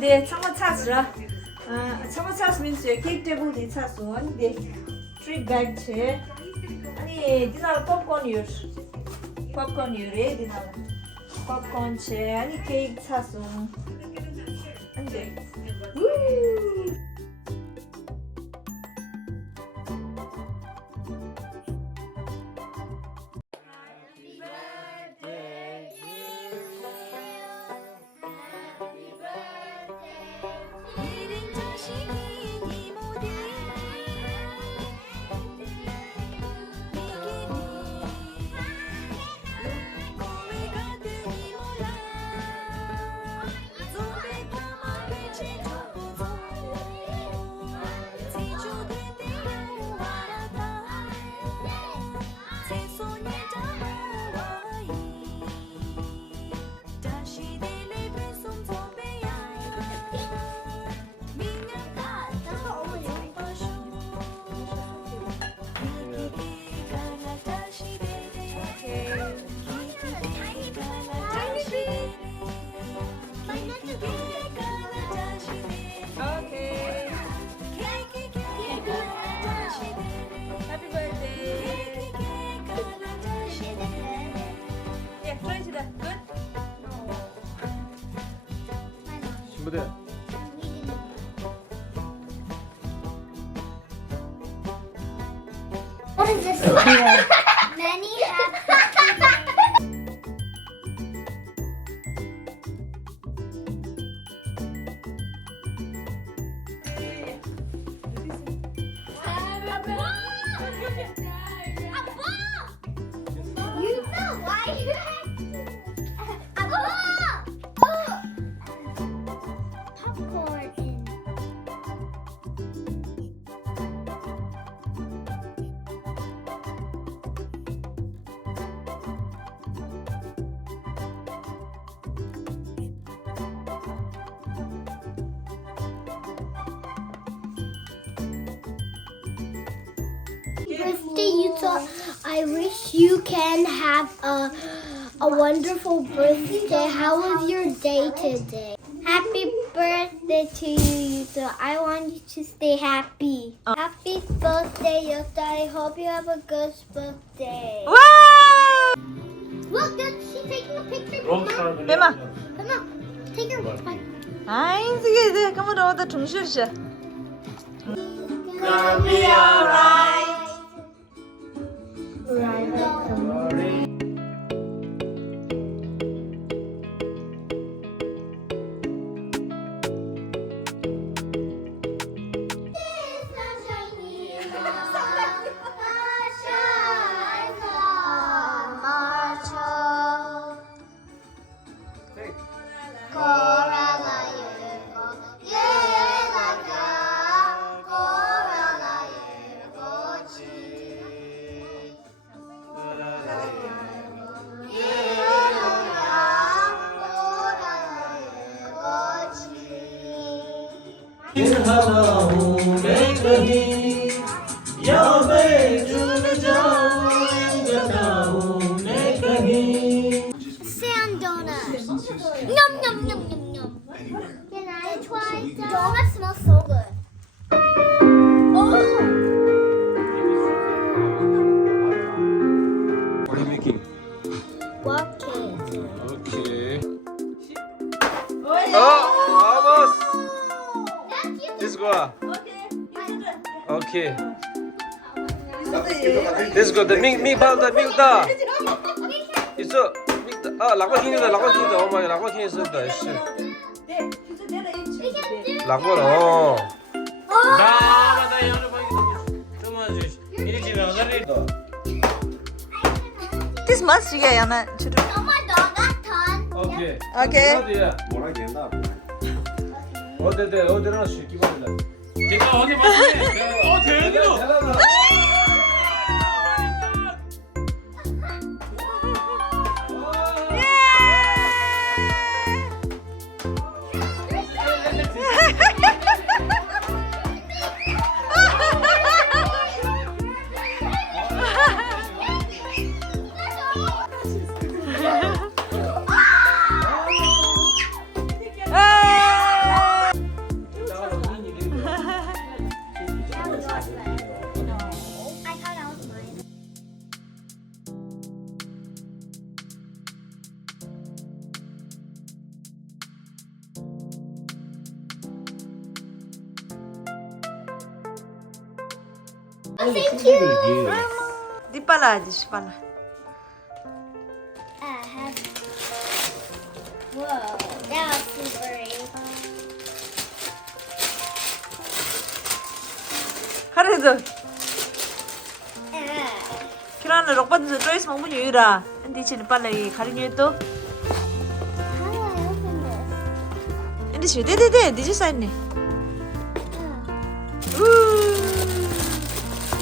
네, 청어 차스라. 청어 차스 means cake table 디 차스 원. 네. Three bag 체. 아니, 디나 popcorn 유. popcorn 유래 디나. popcorn 체. 아니 케이크 차스. 안 돼. 우! 친구들 What is this? Many Youtso, why are you popcorn in. Birthday, Youtso. I wish you can have a wonderful birthday. How was your day today? Happy birthday to you, Youtso. I want you to stay happy. Happy birthday, Youtso. I hope you have a good birthday. 와! Look, she's taking a picture. 대마. Come on, take her. 아이, 이게根本我的同事是。 Gonna be alright. मैं कहीं या मैं चुन जाऊं मैं कहीं Sand donut. Yum yum yum yum yum. Can I try that? Donut smells so good. Oh. What are you making? What cake? Okay. Oh, almost. This go. Okay. This go. The milk powder, milk da. It's a milk da. Ah, 라고 튀는다, 라고 튀는다. 어머니, 라고 튀는다. 씨. 네, 진짜 내가 이 라고로. 나 여러 번 주문하지. 이리 나가리. This much 이게 야나 주로. Oh my god, that's done. Okay. Okay. 뭐라 된다. 어디로 씨 기본이다. 내가 어디 봤지? 대박이다. 잘한다. 아! Oh, thank you. Di pala, di pala. I have. Whoa, that was super. Karedo. Kirana rokpan zo Joyce mang bunyo ira. Hindi chini pala karinyo ito. How do I open this? Hindi siya. De. Did you sign it?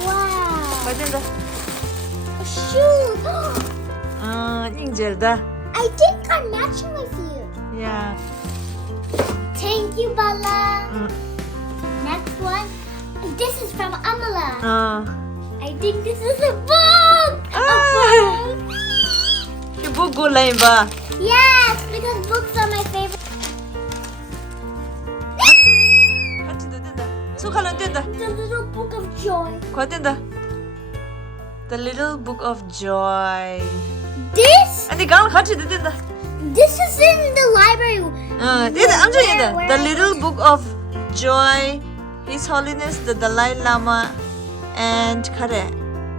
Wow. Pwede da. A shoe. Ingel da. I think I'm matching with you. Yeah. Thank you, Bala. Next one. This is from Amala. I think this is a book. A book. Yung book go line ba? Yes, because books are my favorite. 같이 된다. 수칼은 된다. The little book of joy. 거 된다. The Little Book of Joy. This 아니 강 같이 된다. this is in the library. 된다. 암정이다. Where The is Little Book of Joy. His Holiness the Dalai Lama and kare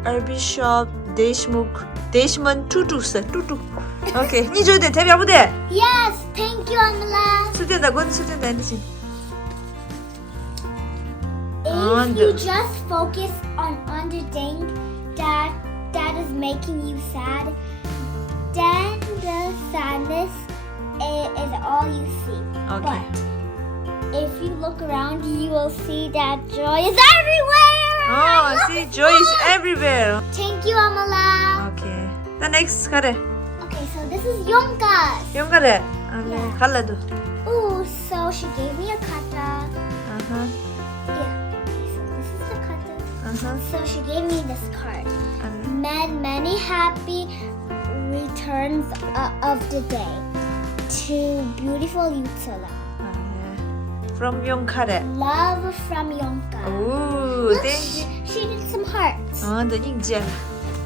Archbishop Deshman Tutu스. 오케이. 니 줘야 돼. 대비 아무 돼. Yes, thank you, Amala. 수된다. 건 수된다. 아니지. If you just focus on the thing that is making you sad, then the sadness is all you see. Okay. But if you look around, you will see that joy is everywhere. Oh, see, joy is everywhere. Thank you, Amala. Okay. The next kare. Okay, so this is Yonka's. 용 kare. 아네. 갈라도. Ooh, so she gave me a kata. 아하. Yeah. Okay, so this is the kata. 아하. So she gave me this card. 아네. Many happy returns of the day to beautiful Youtso. From 용 kare. Love from Yonka. Ooh, Look, thank you. she did some hearts. 너 인지야.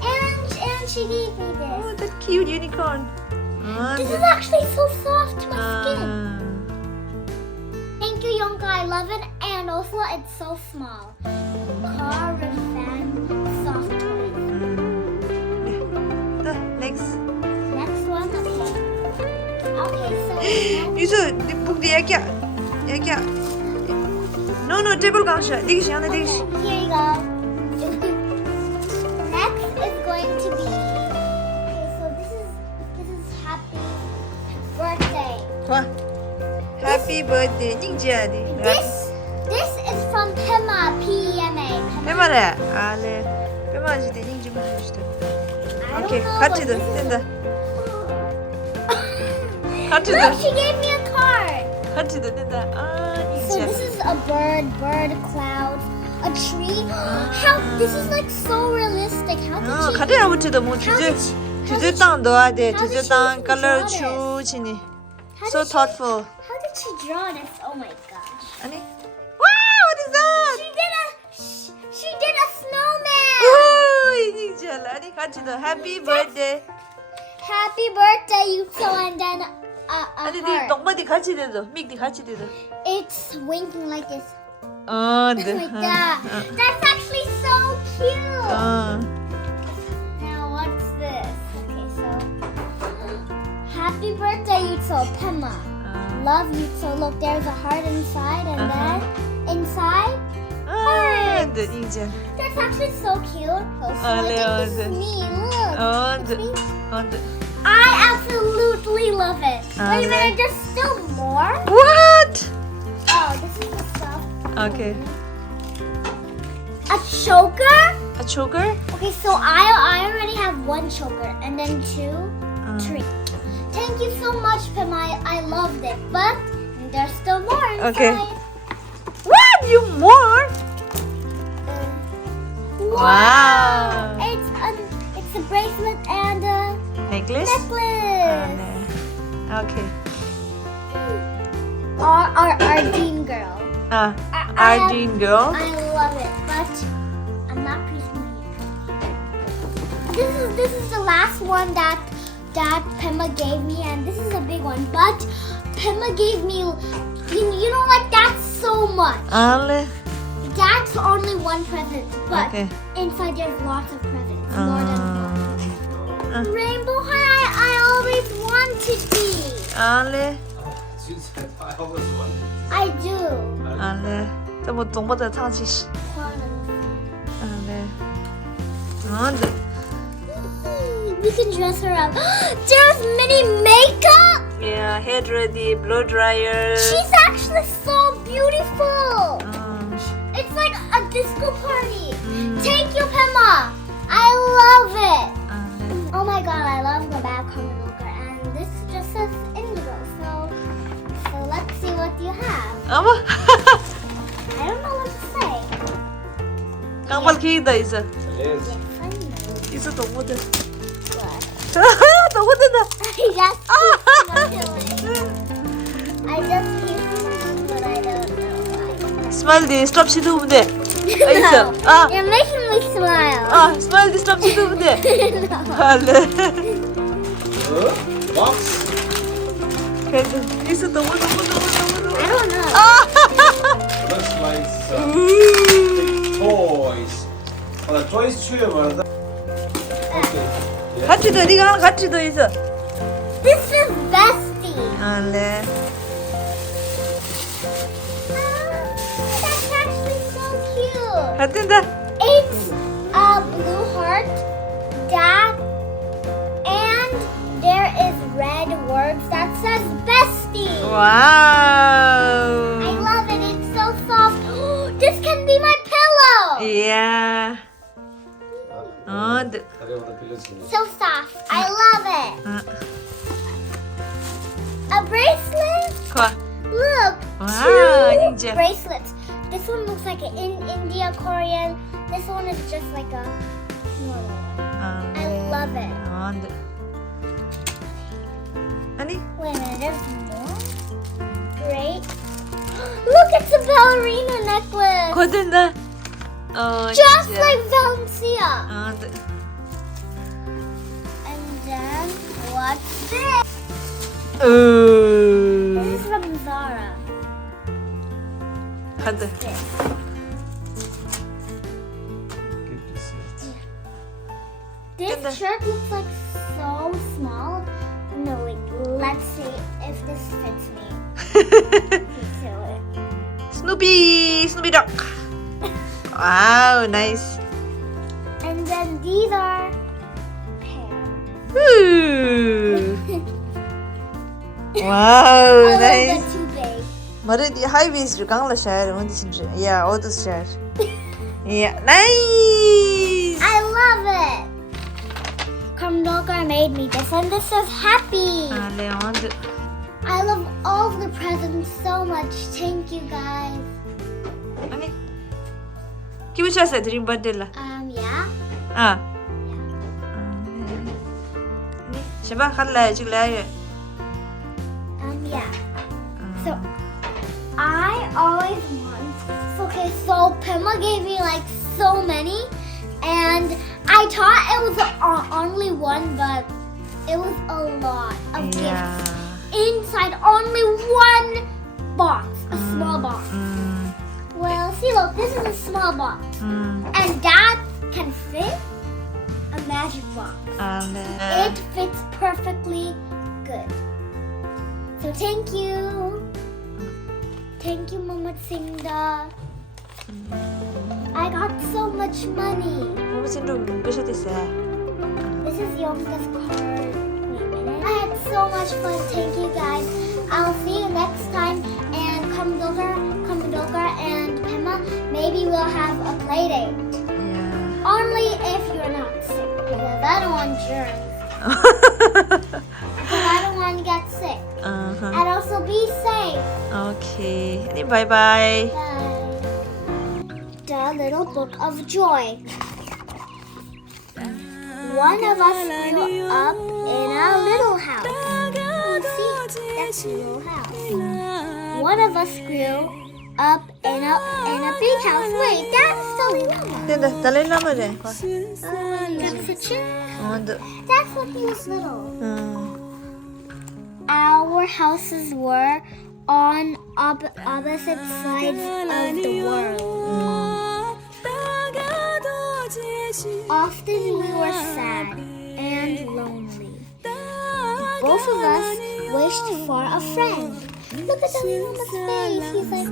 And she gave me this. Oh, that cute unicorn. This is actually so soft to my skin. Thank you, Yonka. I love it. And also, it's so small. Caravan soft toy. The next. Next one, okay. Okay, so next. 유수, 네 북디 애기야. No, table 강샤. 니기시 하나 Okay, 니기시. here you go. Next is going to be. Okay, so this is happy birthday. 와. Happy birthday. 닝지야 니. This is from Pema, P-E-M-A. 빼마래. 아네. 빼마지 대 닝지 보여주시다. I don't 오케이. know 같이 what 든 this is. 된다. 같이 Look, 든. she gave me a card. 같이 든 된다. So 닝지야. this is a bird, clouds, a tree. How this is like so realistic. How did she? 가래 아무튼 뭐 주제 땅 넣어야 돼. how did 주제 she 땅 even 깔러 draw 주지니. How So did she- thoughtful. How did she draw this? Oh my gosh. 아니. Wow, what is that? She did a snowman. 오, 닝지야. 아니 같이 든 Happy birthday. Happy birthday, Youtso, and then a 아니 네 heart. 똥마디 같이 대도. 믹디 같이 대도. It's winking like this. 네. Like that. That's actually so cute. Now what's this? Okay, so happy birthday, Youtso, Pema. Love Youtso. Look, there's a heart inside, and then inside. 네, 닝지야. That's actually so cute. So I think this is me. Look. It's me. 네. I absolutely love it. Wait a Okay. minute, there's still more? What? Oh, this is the stuff. Okay. A choker? A choker? Okay, so I already have one choker, and then two, three. Thank you so much, Pim. I loved it, but there's still more inside. Okay. What? You more? Wow. It's a bracelet and a Necklace? necklace. Okay. Our Dean girl. Arjun girl. I love it, but I'm not pretty. This is the last one that Pema gave me, and this is a big one. But Pema gave me, you know, like that's so much. Ale. That's only one present, but Okay. inside there's lots of presents. More than one. 아, Rainbow High, I always wanted these. 알레, I always want. I do. 알레. 这么懂不得唱起戏。알레. 아, 네. We can dress her up. There's mini makeup. Yeah, head ready, blow dryer. She's actually so beautiful. 음, It's like a disco party. Thank you, Pema. I love it. 알레. Oh my god, I love the back cover, and this just says indigo. So let's see what you have. 어머, I don't know what to say. 깡발 케이크다 이제. Yes. Yes, I know. 이제 너무 돼. What? 너무 된다. I just keep smiling, but I don't know why. 스마일디 스톱 시도면 돼. No, 있어. 아, you're making me smile. 아, 스마일디 스톱 시도면 돼. No. 알레. Box. 괜찮. 이제 너무. I don't know. Looks like some big toys. 나 toys 추려 말한다. Okay. 같이 더, 네가 하나 같이 더 있어. This is Bestie. 알레. That's actually so cute. 같은다. It's a blue heart, that, and there is red words that says Bestie. 와우. I love it. It's so soft. This can be my pillow. 이야. 어, 네. 다리보다 빌려주네. So soft. I love it. 아, A bracelet. 좋아. Look, Wow, two ninja. bracelets. This one looks like an India Korean. This one is just like a normal one. I love it. 어, 네. 아니, Wait a minute, there's more. Great. Look, it's a ballerina necklace. 거든다. 어, Just 진짜. like Valencia. 어, 네. And then what's this? This is from Zara. 가드. This. This Ganda. shirt looks like so small. No, wait. Let's see if this fits me. Let's do it. 스누비, 스누비덕. 와우, 나이스. And then these are pairs. 후. 와우, A little 나이스. bit too big. Maar die highways er kan zijn, want die zijn ja, auto's zijn. Ja, nice. I love it. Kamdoka made me this, and this says happy. 알레, 완전. I love all of the presents so much. Thank you guys. 아니. 기분 좋았어요, 드림 번들라. Yeah. 아. 아니, 제발 갈래, 지금 라이어. Yeah. So I always want. Okay, so Pema gave me like so many, and I thought it was only one, but it was a lot of Yeah. gifts inside only one box, a small box. Well, see, look, this is a small box, and that can fit a magic box. 알레. It fits perfectly good. So thank you. Thank you, Mama Singda. I got so much money. 무슨 좀 몇이됐어요? This is Yonka's card. Wait a minute. I had so much fun. Thank you guys. I'll see you next time. And Kamdoka, and Pema, maybe we'll have a play date. 야. Only if you're not sick, because I don't want germs. Because I don't want to get sick. Uh-huh. And also be safe. 오케이. 아니, 바이바이. Bye. The Little Book of Joy. One of us grew up in a little house. Oh, see, that's a little house. One of us grew up in a big house. Wait, that's the llama. 된다, 달래 나머지. That's a chick. 어, 너. That's when he was little. Our houses were on opposite sides of the world. Often we were sad and lonely. Both of us wished for a friend. Look at the little face. He's like,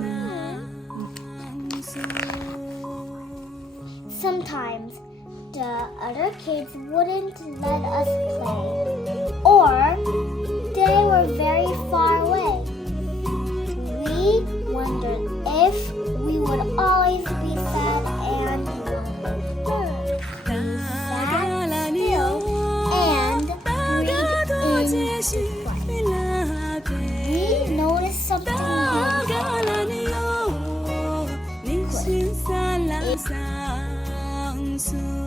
sometimes the other kids wouldn't let us play, or they were very far away. We wondered if we would always be sad and lonely. Sat still and breathed in breath. We noticed something new.